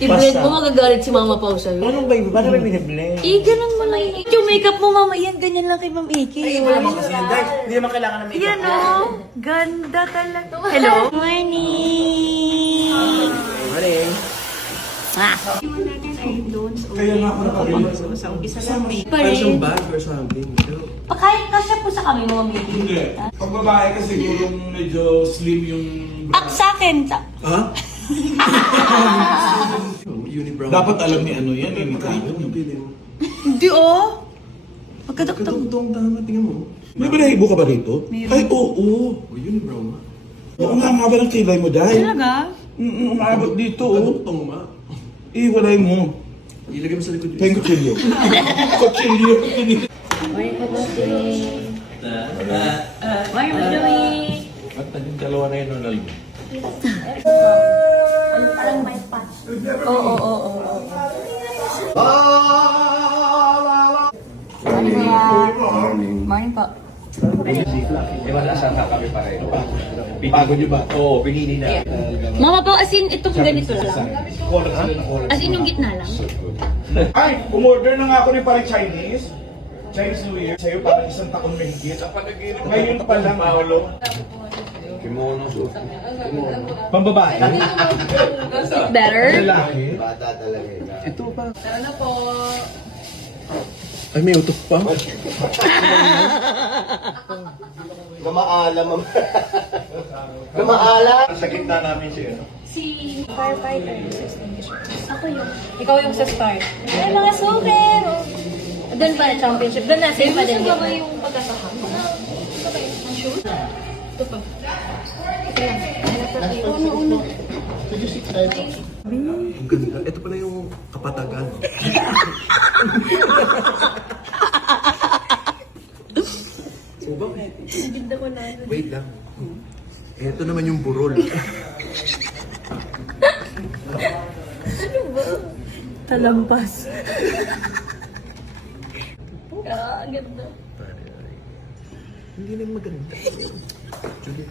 I-blend mo, magagalit si Mama Pao sa'yo. Anong ba yun? Paano ba biniblend? Ganun mo lang. Yung makeup mo, Mama, yan, ganyan lang kay Ma'am Iki. Ay, wala mo kasi yan, guys. Hindi naman kailangan ng makeup. Yan, oh. Ganda talaga. Hello? Morning! Morning. Kaya nga ako nakabili. Isa lang may. Parang siyang bag or something. Pakain ka siya po sa kami, Ma'am Iki. Hindi. Pag babae kasi sigurong medyo slim yung bra. Sa akin. Ha? Unibrow. Dapat alam ni ano yan, ni Kayo. Hindi, oh. Magkadoktok. Katong tama, tingnan mo. May balahibo ka ba rito? Ay, oo. Unibrow nga. Oo nga, ang haba ng kilay mo, dahil. Talaga? Umabot dito, oh. Katong ma. Iwalay mo. Ilagay mo sa likod. Tayong kutsilyo. Kutsilyo. Morning po, Bossing. Morning po, Joey. Ba't naging dalawa na yun, Ronald? Parang may patch. Oo. Morning po. Eh, wala sa kami pareho. Pagod nyo ba? Oo, pinili na. Mama po, as in, itong ganito lang. As in, yung gitna lang. Ay, umorder na nga ako ni pare Chinese. Chinese New Year. Sa'yo parang isang taon may higit. Ngayon pa lang, Paolo. Kimono suit. Pambabae. Better? Lalaki. Bata talaga. Ito pa. Tara na po. Ay, may utok pa. Gamaalam. Gamaalam. Sa gitna namin siya. Si firefighter. Ako yung. Ikaw yung sa start. Ay, mga sukin! Doon pa na championship. Doon na, same pa din. Gusto ba yung pagkasakam? Ang shoot? Ito pa. Una. Ang ganda. Ito pala yung kapatagan. So, bakit? Wait lang. Ito naman yung burol. Talampas. Ang ganda. Hindi na maganda.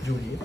Juliet.